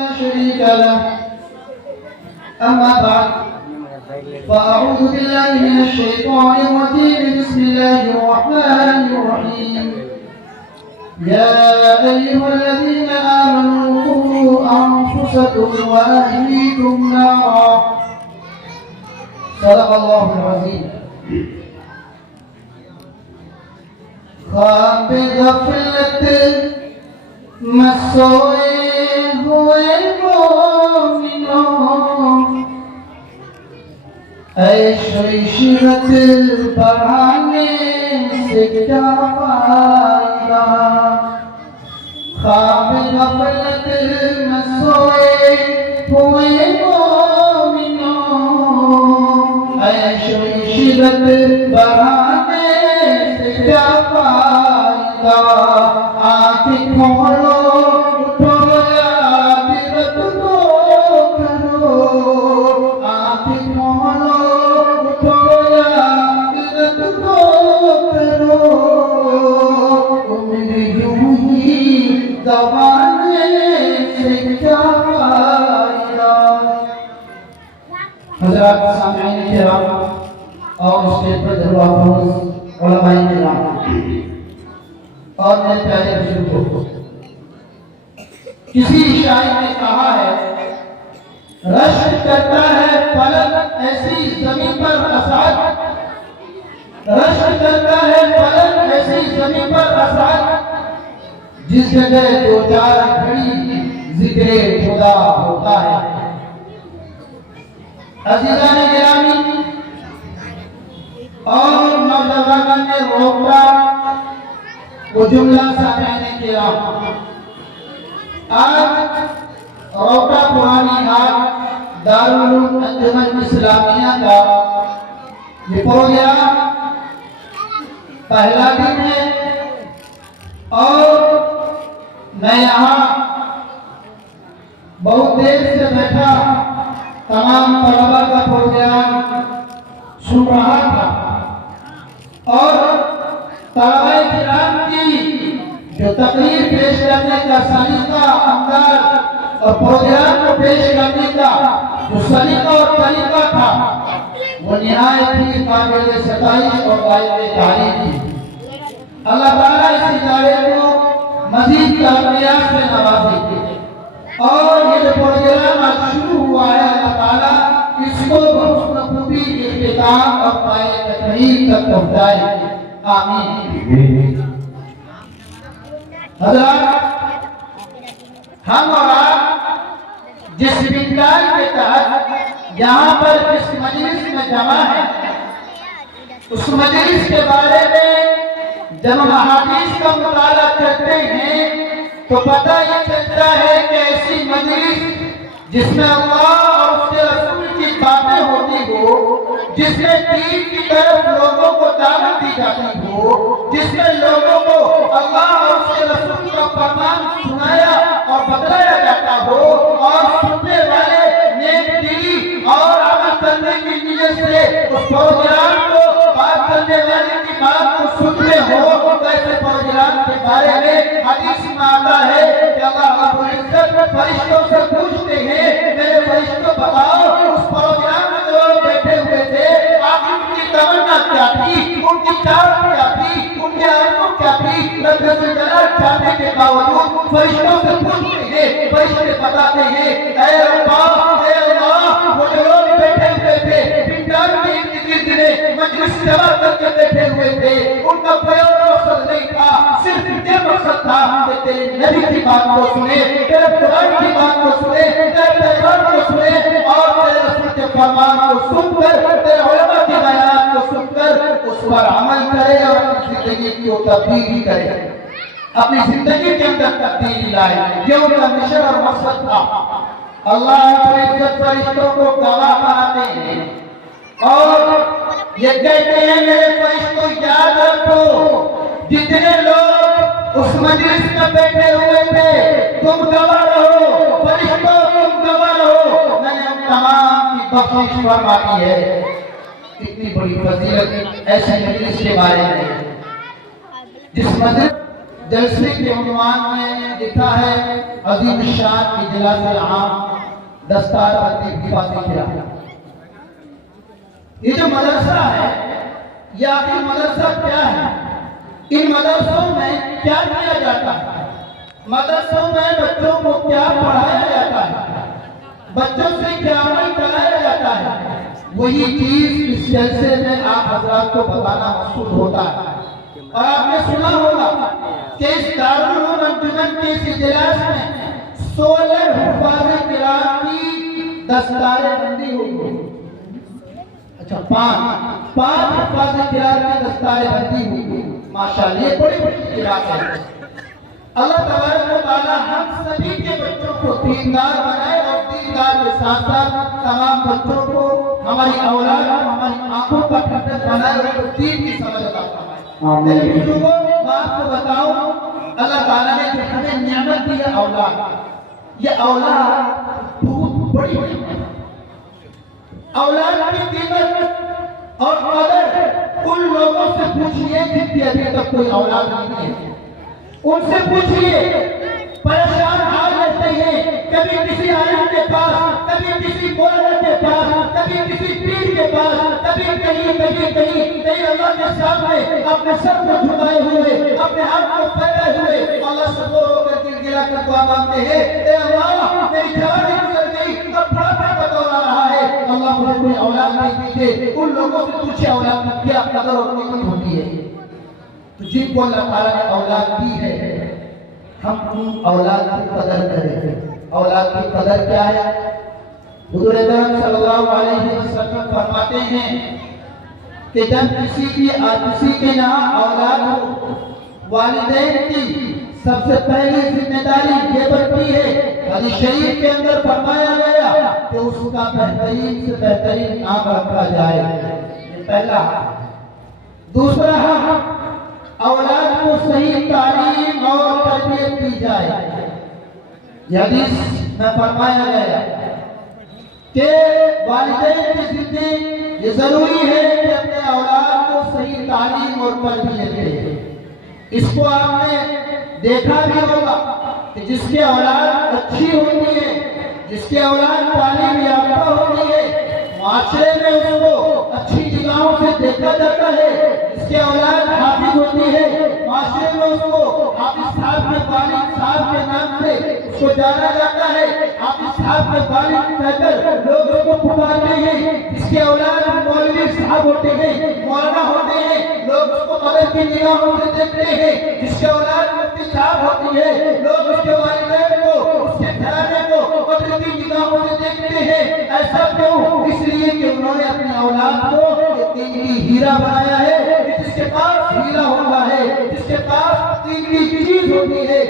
لا شريك له. أما بعد، فأعوذ بالله من الشيطان الرجيم. بسم الله الرحمن الرحيم. يا أيها الذين آمنوا قوا أنفسكم وأهليكم نارا. صدق الله العظيم. خواب غفلت میں سوئے ہوئے مومنوں، عیش و عشرت بڑھانے سے کیا فائدہ. خواب غفلت میں سوئے ہوئے مومنوں، عیش و عشرت بڑھانے سے کیا فائدہ. آنکھ کھولو اٹھو آخرت کو کرو، آنکھ کھولو اٹھو آخرت کو کرو. عمر یوں ہی گنوانے سے کیا فائدہ. حضرات سامعین کرام اور اس کے پرجواب علماء کرام اور میرے پیارے بزرگوں، کسی شاعر نے کہا ہے، رشک کرتا ہے فلک ایسی زمین پر اسعد، رشک کرتا ہے فلک ایسی زمین پر اسعد، جس جگہ دو چار گھڑی ذکر خدا ہوتا ہے. عزیزان گرامی اور نوجوانان نے روکا وہ جملہ سامعین کرام. آج روکا پرانی ہاٹ دارالعلوم انجمن اسلامیہ کا یہ پروگرام پہلا دن ہے اور میں یہاں بہت دیر سے بیٹھا تمام طلباء کا پروگرام سن رہا تھا اور طلباء کرام کی جو تقریر پیش کرنے کا سلیقہ انداز اور پروگرام کو پیش کرنے کا جو سلیقہ اور طریقہ تھا وہ نہایت ہی قابل ستائش اور قابل تعریف تھی. اللہ تعالیٰ اس ادارے کو مزید ترقیات سے نوازے اور یہ جو پروگرام آج شروع ہوا ہے اللہ تعالیٰ اس کو بحسن خوبی اختتام اور پائے تکمیل تک پہنچائے. آمین. حضرات، ہم اور آپ جس بندال کے تحت یہاں پر جس مجلس میں جمع ہے اس مجلس کے بارے میں جب ہم احادیث کا مطالعہ کرتے ہیں تو پتہ یہ چلتا ہے کہ ایسی مجلس جس میں اللہ اور اس کے رسول کی باتیں ہوتی ہو، جس میں دین کی طرف لوگوں کو دعوت دی جاتی ہو، جس میں لوگوں کو اللہ اور اس کے رسول کا فرمان سنایا اور بتلایا جاتا ہو اور سننے والے نیک دلی اور عمل کرنے کی نیت سے اس پروگرام کو بات کرنے والے کی بات کو سنتے ہو. ایسے پروگرام کے بارے میں حدیث میں آتا ہے کہ اللہ رب العزت فرشتوں سے پوچھتے ہیں، میرے فرشتوں بتاؤ اس پروگرام میں جو لوگ بیٹھے ہوئے تھے آپ ان کی تمنا کیا تھی، ان کی چاہت کیا تھی، ان کے آرزو کیا تھی. رب الجلال چاہنے کے باوجود فرشتوں سے پوچھتے ہیں، فرشتے بتاتے ہیں اے اللہ وہ جو لوگ بیٹھے ہوئے تھے بندار کے ارد گرد میں مجلس جمع کر کے بیٹھے ہوئے تھے، ان کا کوئی اور مقصد نہیں تھا، صرف یہ مقصد تھا کہ تیرے نبی کی بات کو سنے، تیرے قرآن کی بات کو سنے، تیرے پیغام کو سنے اور تیرے رسول کے فرمان کو سن کر، تیرے علماء کی بیانات کو سن کر اس پر عمل کرے اور اپنی زندگی کو تبدیل کرے، اپنی زندگی کے اندر تبدیلی لائے. یہ ان کا مشن اور مقصد تھا. اللہ رب العزت فرشتوں کو گواہ بناتے ہیں اور یہ کہتے ہیں میرے فرشتوں یاد رکھو جتنے لوگ اس مجلس میں بیٹھے ہوئے تھے تم گواہ رہو، فرشتوں تم گواہ رہو، میں نے ان تمام کی بخشش فرمائی ہے. اتنی بڑی فضیلت ایسے مجلس کے بارے میں جس مجلس جلسے کے عنوان میں لکھا ہے عظیم الشان اجلاس عام دستار بندی حفاظت کرام۔ یہ جو مدرسہ ہے یہ آخر مدرسہ کیا ہے؟ ان مدرسوں میں کیا کیا جاتا ہے؟ مدرسوں میں بچوں کو کیا پڑھایا جاتا ہے؟ بچوں سے کیا عمل کرایا جاتا ہے؟ وہی چیز اس جلسے میں آپ حضرات کو بتانا مقصود ہوتا ہے۔ اور آپ نے سنا ہوگا کہ اس دارالعلوم انجمن کے اس اجلاس میں 16 حفاظ کرام کی دستار بندی ہوئی۔ اچھا، پانچ حفاظ کرام کی دستار بندی ہوئی۔ ماشاءاللہ، یہ بڑی بڑی کرام ہے۔ اللہ تبارک و تعالی ہم سبھی کے بچوں کو دیندار بنائے اور دیندار کے ساتھ ساتھ تمام بچوں کو، ہماری اولاد کو، ہماری آنکھوں کا ٹھنڈک بنائے اور دین کی سمجھ عطا فرمائے۔ میرے بزرگوں، میں آپ کو بتاؤں، اللہ تعالیٰ نے جو ہمیں نعمت دی ہے اولاد، یہ اولاد بہت بڑی ہے۔ اولاد کی قیمت اور قدر ان لوگوں سے پوچھئے جن کی ابھی تک کوئی اولاد نہیں ہے۔ ان سے پوچھئے، پریشان حال رہتے ہیں، کبھی کسی عالم کے پاس، کبھی کسی مولانا کے پاس، کبھی کسی پیر کے پاس، کبھی کہیں اللہ کے سامنے اپنے سر کو جھکائے ہوئے، اپنے ہاتھ کو پھیلائے ہوئے اللہ سے رو رو کر گڑگڑا کر دعا مانگتے ہیں، اے اللہ میری جوانی گزر گئی، اب بڑھاپے کا دور آ رہا ہے، اللہ مجھے کوئی اولاد نہیں دیجیے۔ ان لوگوں سے پوچھے اولاد کی کیا قدر اور قیمت ہوتی ہے۔ جن کو اللہ تعالیٰ نے اولاد دی ہے، ہم ان اولاد کی قدر کریں۔ اولاد کی قدر کیا ہے؟ حضور اکرم صلی اللہ علیہ وسلم فرماتے ہیں کہ جب کسی کے یہاں اولاد ہو، والدین کی سب سے پہلی ذمہ داری یہ بنتی ہے، حدیث شریف کے اندر فرمایا گیا کہ اس کا بہترین سے بہترین نام رکھا جائے۔ یہ پہلا۔ دوسرا، اولاد کو صحیح تعلیم اور تربیت دی جائے۔ یہ حدیث میں فرمایا گیا کہ والدین کی ذمہ یہ ضروری ہے کہ اپنے اولاد کو صحیح تعلیم اور تربیت دے۔ اس کو آپ نے دیکھا بھی ہوگا کہ جس کی اولاد اچھی ہوتی ہے، جس کی اولاد تعلیم یافتہ ہوتی ہے، معاشرے میں اس کو اچھی نگاہوں سے دیکھا جاتا ہے۔ جس کی اولاد حافظ ہوتی ہے، معاشرے میں اس کو حافظ صاحب کے والد صاحب کے نام سے اس کو جانا جاتا ہے، حافظ صاحب کے والد کہہ کر لوگ اس کو پکارتے ہیں۔ جس کی اولاد مولوی صاحب ہوتے ہیں، مولانا ہوتے ہیں، لوگ اس کو قدر کی نگاہوں سے دیکھتے ہیں۔ جس کی اولاد مفتی صاحب ہوتی ہے، لوگ اس کے والدین کو، اس کے گھرانے کو قدر کی نگاہوں سے دیکھتے ہیں۔ ایسا کیوں؟ اس لیے کہ انہوں نے اپنی اولاد کو قیمتی ہیرا بنایا ہے۔ جس کے پاس ہیرا ہوتا ہے، جس کے پاس قیمتی چیز ہوتی ہے،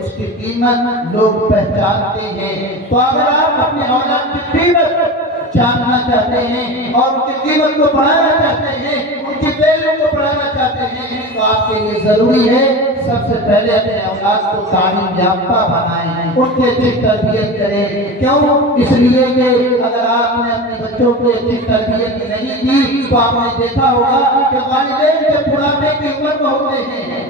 اس کی قیمت لوگ پہچانتے ہیں۔ تو اگر آپ اپنی اولاد کی قیمت جاننا چاہتے ہیں اور ان کی قیمت کو بڑھانا چاہتے ہیں، ان کی ویلیو کو بڑھانا چاہتے ہیں، تو آپ کے لیے ضروری ہے سب سے پہلے اپنے اولاد کو تعلیم یافتہ بنائیں، ان کی اچھی تربیت کریں۔ کیوں؟ اس لیے کہ اگر آپ نے اپنے بچوں کو اچھی تربیت نہیں دی تو آپ نے دیکھا ہوگا کہ والدین کے بڑھاپے کی عمر میں ہوتے ہیں،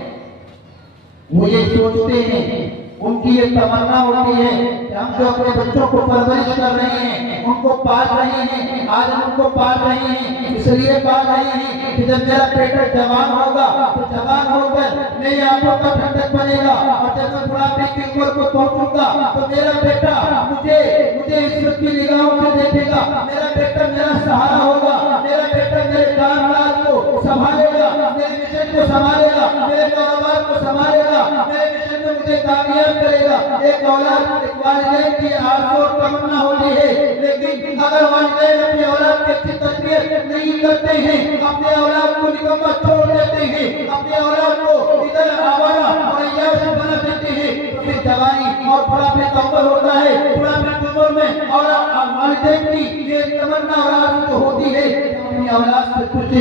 وہ یہ سوچتے ہیں، ان کی یہ تمنا ہوتی ہے کہ ہم جو اپنے بچوں کو پرورش کر رہے ہیں، ان کو پال رہے ہیں، آج ہم ان کو پال رہے ہیں، اس لیے پال رہے ہیں کہ جب میرا بیٹا جوان ہوگا تو جوان ہو کر میری آنکھوں کا ٹھنڈک بنے گا، اور جب میں بڑھاپے کی عمر کو پہنچوں گا تو میرا بیٹا مجھے عزت کی نگاہوں سے دیکھے گا، میرا بیٹا میرا سہارا ہوگا، میرا بیٹا میرے کاروبار کو سنبھالے گا، میرے مشن کو سنبھالے گا، میرے کاروبار کو سنبھالے گا، میرے مشن میں مجھے کامیاب کرے گا۔ ایک اولاد ایک والدین کی آرزو اور تمنا ہوتی ہے، لیکن اگر والدین اپنی اولاد کی اچھی تربیت نہیں کرتے ہیں، اپنے اولاد کو نکما چھوڑ دیتے ہیں، اپنے اولاد کو ادھر آوارہ اور عیاش بنا دیتے ہیں، تو پھر جوانی اور بڑھاپے کا عمر ہوتا ہے۔ بڑھاپے کی عمر میں والدین کی یہ تمنا اور آرزو ہوتی ہے اپنی اولاد سے کچھ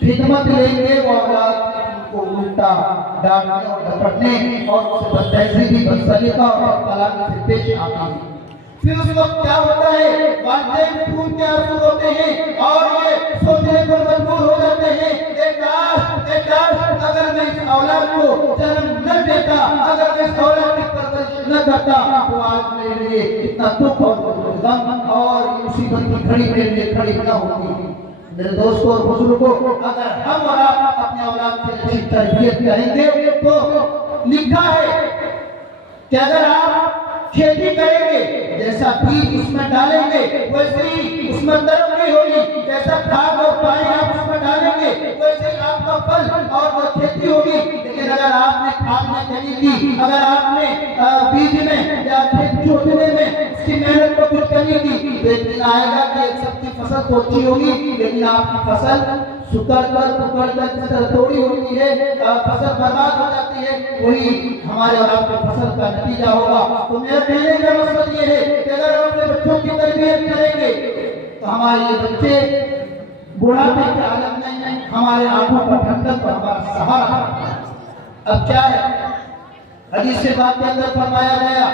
خدمت لیں گے، وہ اولاد کو الٹا ڈانٹنے اور ڈپٹنے اور اس سے بدتہذیبی بدسلیقہ اور طلاق سے پیش آتی ہے۔ پھر اس وقت کیا ہوتا ہے؟ والدین خون کے آنسو ہوتے ہیں اور یہ سوچنے پر مجبور ہو جاتے ہیں، ایک کاش اگر اگر میں اس اولاد کو جنم نہ دیتا، اگر میں اس اولاد کی پرورش نہ کرتا تو آج میرے لیے اتنا دکھ اور غم اور مصیبت کی گھڑی میرے لیے کھڑی نہ ہوتی۔ میرے دوستوں اور بزرگوں، اگر ہم اور آپ اپنے اولاد کی اچھی تربیت کریں گے تو لکھا ہے کہ اگر آپ کھیتی کریں گے، جیسا بیج اس میں ڈالیں گے ویسے ہی اس میں ترقی ہوگی، جیسا کھاد اور پانی آپ اس میں ڈالیں گے ویسے ہی آپ کا پھل اور وہ کھیتی ہوگی۔ لیکن اگر آپ نے کھاد میں کمی کی، اگر آپ نے بیج میں یا کھیت جوتنے میں اس کی محنت کو کچھ کمی کی، تو ایک دن آئے گا کہ سب کی فصل تو اچھی ہوگی لیکن آپ کی فصل سکڑ کر پکڑ کر جس طرح توڑی ہوتی ہے، فصل برباد ہو جاتی ہے، وہی ہمارے اور آپ کے فصل کا نتیجہ ہوگا۔ تو میرا کہنے کا مقصد یہ ہے کہ اگر ہم اپنے بچوں کی تربیت کریں گے تو ہمارے یہ بچے بڑھاپے کی حالت میں ہمارے آنکھوں کا ٹھنڈک اور ہمارا سہارا۔ اب کیا ہے، حدیث سے بات کے اندر فرمایا گیا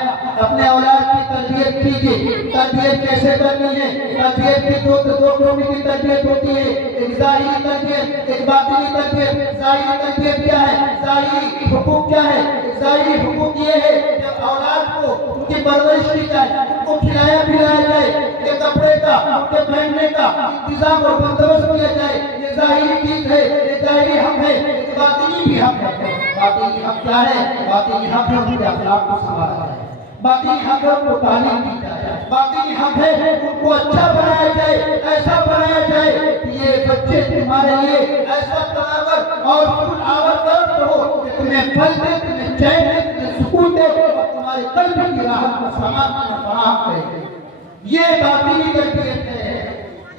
اپنے اولاد کی تربیت کیجیے۔ تربیت کیسے کرنی ہے؟ تربیت کی دو قسم کی تربیت ہوتی ہے، ایک ظاہری تربیت، ایک باطنی تربیت۔ ظاہری تربیت کیا ہے؟ ظاہری حقوق کیا ہے؟ ظاہری حقوق یہ ہے کہ اولاد کو ان کی پرورش کی جائے، ان کو کھلایا پلایا جائے، کہ کپڑے کا، ان کے پہننے کا انتظام اور بندوبست کیا جائے۔ یہ ظاہری چیز ہے، یہ ظاہری حق ہے، ایک باطنی بھی حق ہے۔ باطنی حق کیا ہے؟ باطنی حق ہے ان کے اخلاق کو سنبھالا جائے، باطنی حق ہے ان کو تعلیم دی جائے، باطنی حق ہے ان کو اچھا بنایا جائے، ایسا بنایا جائے کہ یہ بچے تمہارے لیے ایسا تناور اور پھول آور درد ہو کہ تمہیں پھل دے، تمہیں چین دے، تمہیں سکون دے اور تمہارے قلب کی راحت کا سامان فراہم کرے۔ یہ باطنی تربیت ہے۔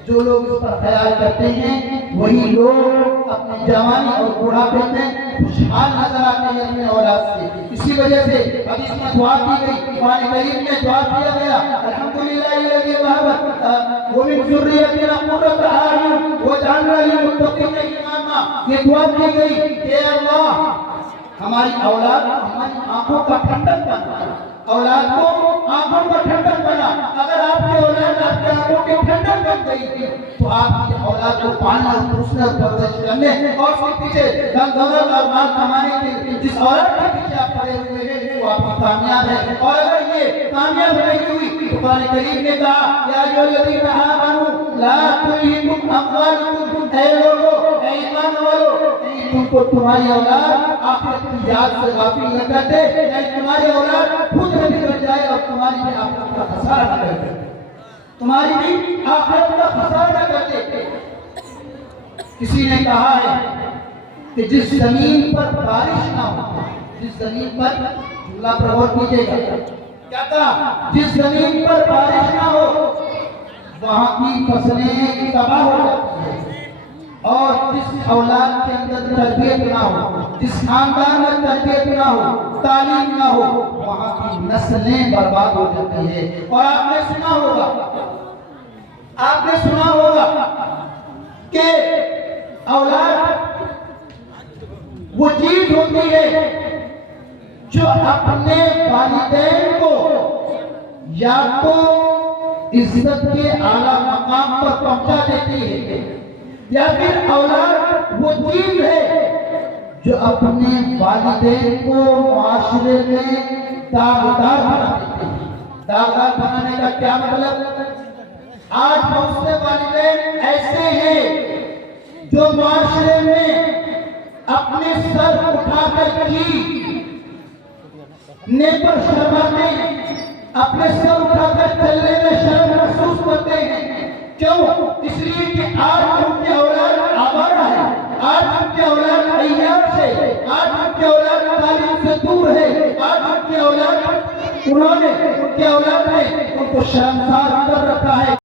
جو لوگ اس پر خیال کرتے ہیں وہی لوگ اپنی جوانی اور بڑھاپے میں خوشحال نظر آتے ہیں اپنے اولاد سے۔ اسی وجہ سے حدیث میں دعا کی گئی، قرآن کریم میں دعا کیا گیا الحمدللہ الذی وهب ومن ذریتنا قرۃ اعین واجعلنا للمتقین اماما۔ یہ دعا کی گئی کہ اللہ ہماری اولاد ہماری آنکھوں کا ٹھنڈک بنا، اولاد کو آنکھوں کا ٹھنڈک بنا۔ اگر آپ کی اولاد آپ کی آنکھوں کی ٹھنڈک بن گئی تو آپ کی اولاد کو پالنا اور پوسنا اور پرورش کرنے اور اس کے پیچھے دھن دولت اور مال کمانے کے جس اولاد کے پیچھے آپ پڑے ہوئے ہیں وہ آپ کی کامیاب ہے۔ اور اگر یہ کامیاب نہیں ہوئی تو قرآن کریم نے کہا یا ایھا الذین آمنوا لا تلہکم اموالکم، اے لوگوں، اے ایمان والو، تم کو تمہاری اولاد آخرت کی یاد سے غافل نہ کر دے، تمہاری اولاد خود نہ بگڑ جائے اور تمہاری بھی آخرت کا خسارہ نہ کر دے، تمہاری بھی آخرت کا خسارہ نہ کر دے۔ کسی نے کہا ہے کہ جس زمین پر بارش نہ ہو، جس زمین پر جملہ پر غور کیجیے گا، کیا کہا؟ جس زمین پر بارش نہ ہو وہاں کی فصلیں تباہ ہو جاتی ہیں، اور جس اولاد کے اندر تربیت نہ ہو، جس خاندان میں تربیت نہ ہو، تعلیم نہ ہو، وہاں کی نسلیں برباد ہو جاتی ہیں۔ اور آپ نے سنا ہوگا کہ اولاد وہ چیز ہوتی ہے جو اپنے والدین کو یا تو عزت کے اعلیٰ مقام پر پہنچا دیتی ہے، یا پھر اولاد وہ چیز ہے جو اپنے والدین کو معاشرے میں داغدار بنا دیتی ہے۔ داغدار بنانے کا کیا مطلب؟ آج بہت سے والدین ایسے ہیں جو معاشرے میں اپنے سر اٹھا کر پر شرماتے ہیں، اپنے سر اٹھا کر چلنے میں شرم محسوس کرتے ہیں۔ کیوں؟ اس لیے کہ آج ان کی اولاد آوارہ ہے، آج ان کی اولاد عیار سے، آج ان کی اولاد تعلیم سے دور ہے، آج ان کی اولاد ان کی اولاد نے ان کو شرمسار کر رکھا ہے۔